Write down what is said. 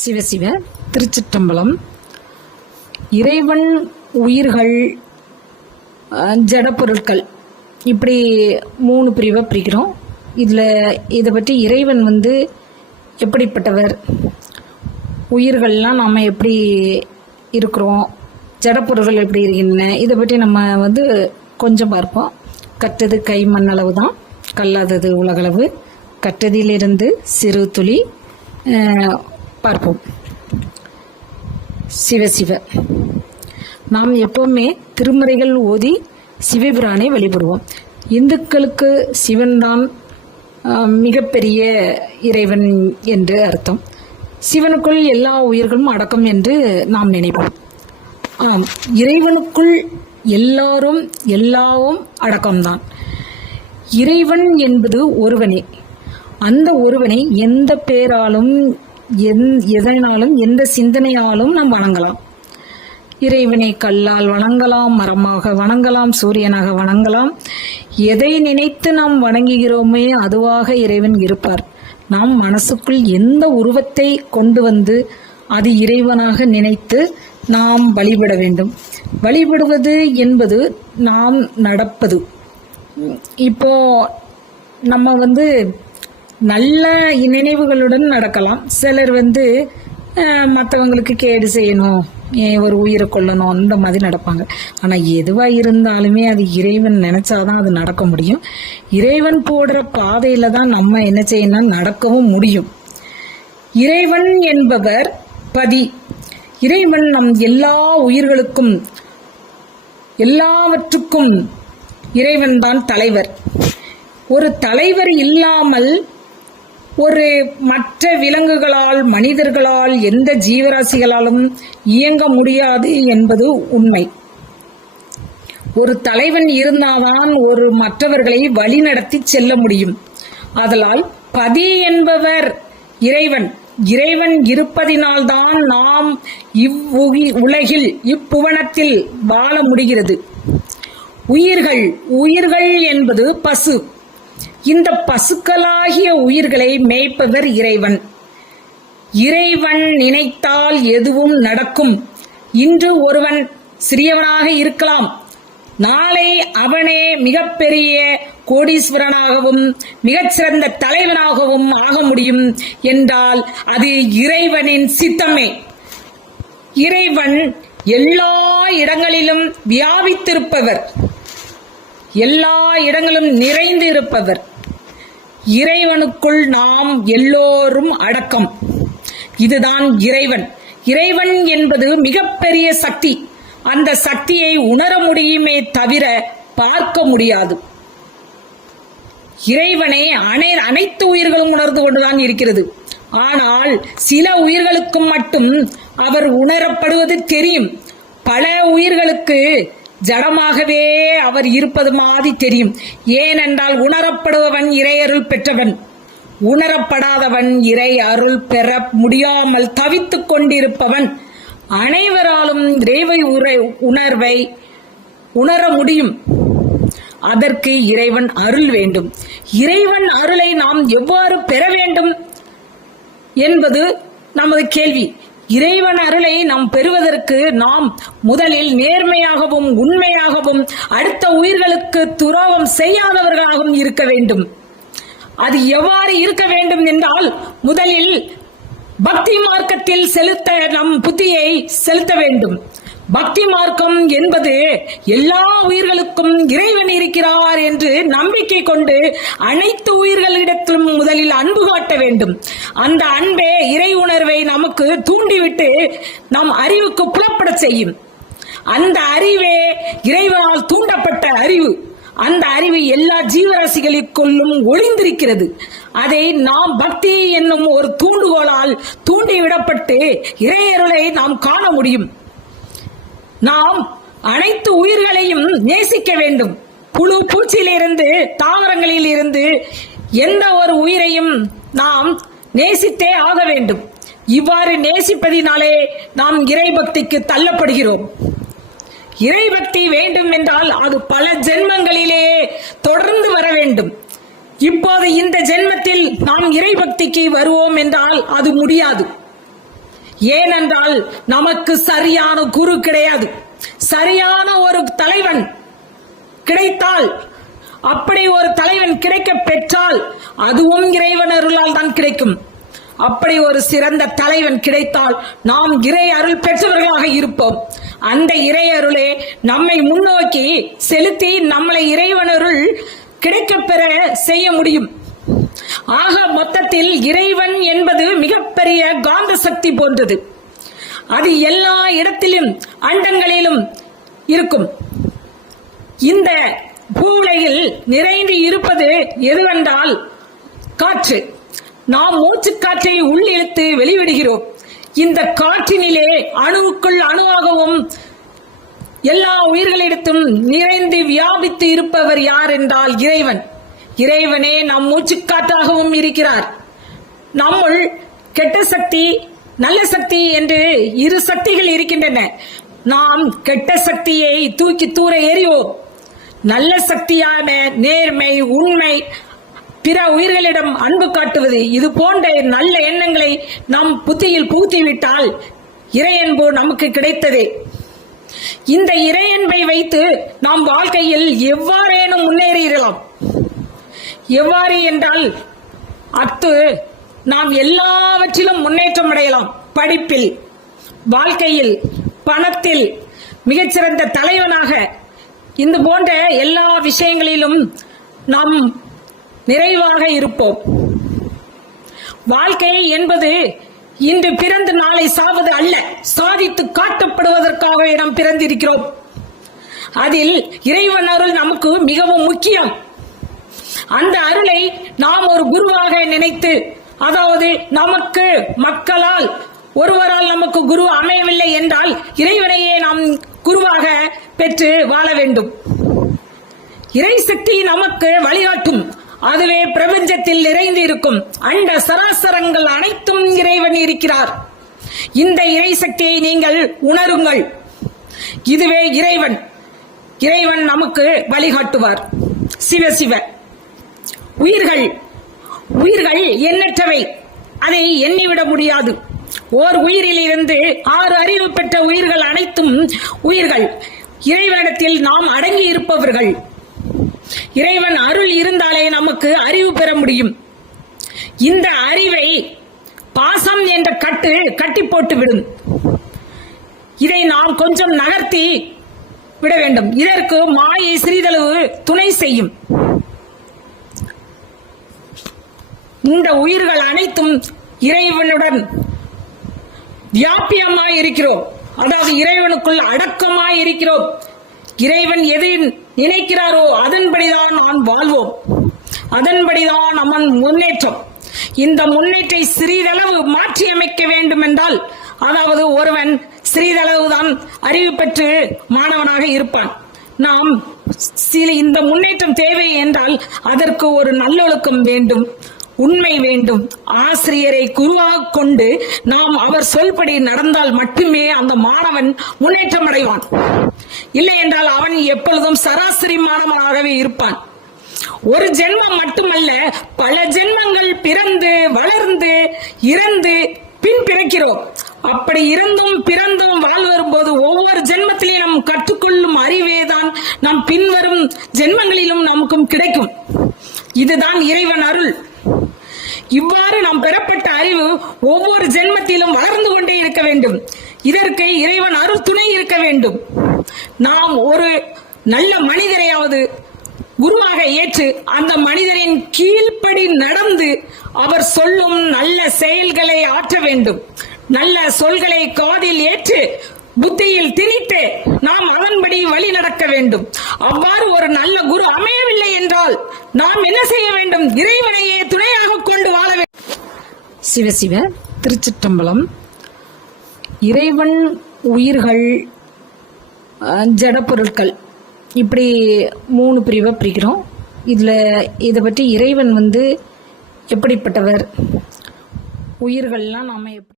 சிவசிவ திருச்சிற்றம்பலம். இறைவன், உயிர்கள், ஜடப்பொருட்கள், இப்படி 3 பிரிவாக பிரிக்கிறோம். இதை பற்றி இறைவன் எப்படிப்பட்டவர், உயிர்கள்லாம் நாம் எப்படி இருக்கிறோம், ஜடப்பொருள்கள் எப்படி இருக்கின்றன, இதை பற்றி நம்ம கொஞ்சம் பார்ப்போம். கற்றது கை மண்ணளவு தான், கல்லாதது உலகளவு. கற்றதிலிருந்து சிறு துளி பார்ப்போம். சிவசிவ. நாம் எப்பவுமே திருமறைகள் ஓதி சிவபிரானை வழிபடுவோம். இந்துக்களுக்கு சிவன்தான் மிகப்பெரிய இறைவன் என்று அர்த்தம். சிவனுக்குள் எல்லா உயிர்களும் அடக்கம் என்று நாம் நினைப்போம். இறைவனுக்குள் எல்லாரும் எல்லாவும் அடக்கம்தான். இறைவன் என்பது ஒருவனே. அந்த ஒருவனை எந்த பேராலும் எதனாலும் எந்த சிந்தனையாலும் நாம் வணங்கலாம். இறைவனை கல்லால் வணங்கலாம், மரமாக வணங்கலாம், சூரியனாக வணங்கலாம். எதை நினைத்து நாம் வணங்குகிறோமே அதுவாக இறைவன் இருப்பார். நாம் மனசுக்குள் எந்த உருவத்தை கொண்டு வந்து அது இறைவனாக நினைத்து நாம் வழிபட வேண்டும். வழிபடுவது என்பது நாம் நடப்பது. இப்போ நம்ம நல்ல நினைவுகளுடன் நடக்கலாம். சிலர் மற்றவங்களுக்கு கேடு செய்யணும், ஒரு உயிரை கொல்லணும், அந்த மாதிரி நடப்பாங்க. ஆனால் எதுவாக இருந்தாலுமே அது இறைவன் நினைச்சாதான் அது நடக்க முடியும். இறைவன் போடுற பாதையில தான் நம்ம என்ன செய்யணும், நடக்கவும் முடியும். இறைவன் என்பவர் பதி. இறைவன் நம் எல்லா உயிர்களுக்கும் எல்லாவற்றுக்கும் இறைவன் தான் தலைவர். ஒரு தலைவர் இல்லாமல் ஒரு மற்ற விலங்குகளால், மனிதர்களால், எந்த ஜீவராசிகளாலும் இயங்க முடியாது என்பது உண்மை. ஒரு தலைவன் இருந்தால்தான் ஒரு மற்றவர்களை வழிநடத்தி செல்ல முடியும். ஆதலால் பதி என்பவர் இறைவன். இறைவன் இருப்பதினால்தான் நாம் உலகில், இப்புவனத்தில் வாழ முடிகிறது. உயிர்கள் என்பது பசு. இந்த பசுக்களாகிய உயிர்களை மேய்ப்பவர் இறைவன். இறைவன் நினைத்தால் எதுவும் நடக்கும். இன்று ஒருவன் சிறியவனாக இருக்கலாம், நாளை அவனே மிகப்பெரிய கோடீஸ்வரனாகவும் மிகச்சிறந்த தலைவனாகவும் ஆக முடியும் என்றால் அது இறைவனின் சித்தமே. இறைவன் எல்லா இடங்களிலும் வியாபித்திருப்பவர், எல்லா இடங்களும் நிறைந்து இருப்பவர். இறைவனுக்குள் நாம் எல்லோரும் அடக்கம். இதுதான் இறைவன். இறைவன் என்பது மிகப்பெரிய சக்தி. அந்த சக்தியை உணர முடியுமே தவிர பார்க்க முடியாது. இறைவனை அனைத்து உயிர்களும் உணர்ந்து கொண்டுதான் இருக்கிறது. ஆனால் சில உயிர்களுக்கு மட்டும் அவர் உணரப்படுவது தெரியும். பல உயிர்களுக்கு ஜடமாகவே அவர் இருப்பது மாதிரி தெரியும். ஏனென்றால் உணரப்படுபவன் இறையருள் பெற்றவன், உணரப்படாதவன் இறை அருள் பெற முடியாமல் தவித்துக் கொண்டிருப்பவன். அனைவராலும் இறைவை உணர்வை உணர முடியும். அதற்கு இறைவன் அருள் வேண்டும். இறைவன் அருளை நாம் எவ்வாறு பெற வேண்டும் என்பது நமது கேள்வி. இறைவன் அருளை நாம் பெறுவதற்கு நாம் முதலில் நேர்மையாகவும் உண்மையாகவும் அடுத்த உயிர்களுக்கு துரோகம் செய்யாதவர்களாகவும் இருக்க வேண்டும். அது எவ்வாறு இருக்க வேண்டும் என்றால், முதலில் பக்தி மார்க்கத்தில் நம் புத்தியை செலுத்த வேண்டும். பக்தி மார்க்கம் என்பது எல்லா உயிர்களுக்கும் இறைவன் இருக்கிறார் என்று நம்பிக்கை கொண்டு அனைத்து உயிர்களிடத்திலும் முதலில் அன்பு காட்ட வேண்டும். அந்த அன்பே இறை உணர்வை நமக்கு தூண்டிவிட்டு நம் அறிவுக்கு புலப்பட செய்யும். அந்த அறிவே இறைவனால் தூண்டப்பட்ட அறிவு. அந்த அறிவு எல்லா ஜீவராசிகளுக்குள்ளும் ஒளிந்திருக்கிறது. அதை நாம் பக்தி என்னும் ஒரு தூண்டுகோலால் தூண்டிவிடப்பட்டு இறையருளை நாம் காண முடியும். நாம் அனைத்து உயிர்களையும் நேசிக்க வேண்டும். புழு பூச்சியிலிருந்து, தாவரங்களில் இருந்து எந்த ஒரு உயிரையும் நாம் நேசித்தே ஆக வேண்டும். இவ்வாறு நேசிப்பதினாலே நாம் இறை பக்திக்கு தள்ளப்படுகிறோம். இறை பக்தி வேண்டும் என்றால் அது பல ஜென்மங்களிலே தொடர்ந்து வர வேண்டும். இப்போது இந்த ஜென்மத்தில் நாம் இறை பக்திக்கு வருவோம் என்றால் அது முடியாது. ஏனென்றால் நமக்கு சரியான குரு கிடையாது. சரியான ஒரு தலைவன் கிடைத்தால், அப்படி ஒரு தலைவன் கிடைக்க பெற்றால் அதுவும் இறைவன் அருளால் தான் கிடைக்கும். அப்படி ஒரு சிறந்த தலைவன் கிடைத்தால் நாம் இறை அருள் பெற்றவர்களாக இருப்போம். அந்த இறை அருளே நம்மை முன்னோக்கி செலுத்தி நம்மளை இறைவனருள் கிடைக்க பெற செய்ய முடியும். ஆக மொத்தத்தில் இறைவன் என்பது மிகப்பெரிய காந்த சக்தி போன்றது. அது எல்லா இடத்திலும் அண்டங்களிலும் இருக்கும். இந்த பூவுலகில் நிறைந்து இருப்பது எதுவென்றால் காற்று. நாம் மூச்சு காற்றை உள்ளிழுத்து வெளிவிடுகிறோம். இந்த காற்றினிலே அணுவுக்குள் அணுவாகவும் எல்லா உயிர்களிடத்தும் நிறைந்து வியாபித்து இருப்பவர் யார் என்றால் இறைவன். இறைவனே நம் மூச்சு காற்றாகவும் இருக்கிறார். நம்முள் கெட்ட சக்தி, நல்ல சக்தி என்று இரு சக்திகள் இருக்கின்றன. நாம் கெட்ட சக்தியை தூக்கி தூர எறிவோம். நல்ல சக்தியான நேர்மை, உண்மை, பிற உயிர்களிடம் அன்பு காட்டுவது, இது போன்ற நல்ல எண்ணங்களை நம் புத்தியில் புகுத்திவிட்டால் இறையன்பு நமக்கு கிடைத்தது. இந்த இறையன்பை வைத்து நாம் வாழ்க்கையில் எவ்வாறேனும் முன்னேறிடலாம். எவ்வாறு என்றால், நாம் எல்லாவற்றிலும் முன்னேற்றம் அடையலாம். படிப்பில், வாழ்க்கையில், பணத்தில், மிகச்சிறந்த தலைவனாக, இந்த போன்ற எல்லா விஷயங்களிலும் நாம் நிறைவாக இருப்போம். வாழ்க்கை என்பது இன்று பிறந்து நாளை சாவது அல்ல, சாதித்து காட்டப்படுவதற்காக நாம் பிறந்திருக்கிறோம். அதில் இறைவன் அருள் நமக்கு மிகவும் முக்கியம். அந்த அருளை நாம் ஒரு குருவாக நினைத்து, அதாவது நமக்கு மக்களால் ஒருவரால் நமக்கு குரு அமையவில்லை என்றால் இறைவனையே நாம் குருவாக பெற்று வாழ வேண்டும். இறை சக்தி நமக்கு வழிகாட்டும். அதுவே பிரபஞ்சத்தில் நிறைந்து இருக்கும். அண்ட சராசரங்கள் அனைத்தும் இறைவன் இருக்கிறார். இந்த இறை சக்தியை நீங்கள் உணருங்கள். இதுவே இறைவன். இறைவன் நமக்கு வழிகாட்டுவார். சிவ சிவ. உயிர்கள் எண்ணற்றவை. அதை எண்ணிவிட முடியாது. ஓர் உயிரிலிருந்து 6 அறிவு பெற்ற உயிர்கள் அனைத்தும் உயிர்கள். இறைவனிடத்தில் நாம் அடங்கி இருப்பவர்கள். இறைவன் அருள் இருந்தாலே நமக்கு அறிவு பெற முடியும். இந்த அறிவை பாசம் என்ற கட்டி போட்டு விடும். இதை நாம் கொஞ்சம் நகர்த்தி விட வேண்டும். இதற்கு மாயை சிறிதளவு துணை செய்யும். இந்த உயிர்கள் அனைத்தும் இறைவனுடன் வியாபியமாய் இருக்கிறோம். அதாவது இறைவனுக்குள் அடக்கமாய் இருக்கிறோம். இறைவன் எதை நினைக்கிறாரோ அதன்படிதான் நாம் வாழ்வோம். அதன்படிதான் நம்ம முன்னேற்றம். இந்த முன்னேற்றை சிறிதளவு மாற்றி அமைக்க வேண்டும் என்றால், அதாவது ஒருவன் சிறிதளவுதான் அறிவு பெற்று மாணவனாக இருப்பான். நாம் இந்த முன்னேற்றம் தேவை என்றால் அதற்கு ஒரு நல்லொழுக்கம் வேண்டும், உண்மை வேண்டும். ஆசிரியரை குருவாக கொண்டு நாம் அவர் சொல்படி நடந்தால் மட்டுமே அந்த மாணவன் முன்னேற்றம் அடைவான். இல்லை என்றால் அவன் எப்பொழுதும் சராசரி மாணவனாகவே இருப்பான். ஒரு ஜென்மம் மட்டுமல்ல, பல ஜென்மங்கள் பிறந்து வளர்ந்து இறந்து பின் பிறக்கிறோம். அப்படி இருந்தும் பிறந்தும் வாழ் வரும்போது ஒவ்வொரு ஜென்மத்திலே நாம் கற்றுக்கொள்ளும் அறிவேதான் நம் பின்வரும் ஜென்மங்களிலும் நமக்கும் கிடைக்கும். இதுதான் இறைவன் அருள். இவ்வாறு நாம் பெறப்பட்ட அறிவு ஒவ்வொரு ஜென்மத்திலும் வளர்ந்து கொண்டே இருக்க வேண்டும். இதற்கு இறைவன் அருள் துணை இருக்க வேண்டும். நாம் ஒரு நல்ல மனிதரையாவது குருவாக ஏற்று அந்த மனிதரின் கீழ்ப்படி நடந்து அவர் சொல்லும் நல்ல செயல்களை ஆற்ற வேண்டும். நல்ல சொல்களை காதில் ஏற்று புத்தியில் திணித்து நாம் அதன்படி வழி நடக்க வேண்டும். அவ்வாறு ஒரு நல்ல குரு அமையவில்லை என்றால் நாம் என்ன செய்ய வேண்டும்? இறைவனையே துணையாக கொண்டு வாழ வேண்டும். சிவ சிவ. திருச்சிற்றம்பலம். இறைவன், உயிர்கள், ஜட பொருட்கள், இப்படி 3 பிரிவை பிரிக்கிறோம். இதை பற்றி இறைவன் எப்படிப்பட்டவர், உயிர்கள்லாம் நாம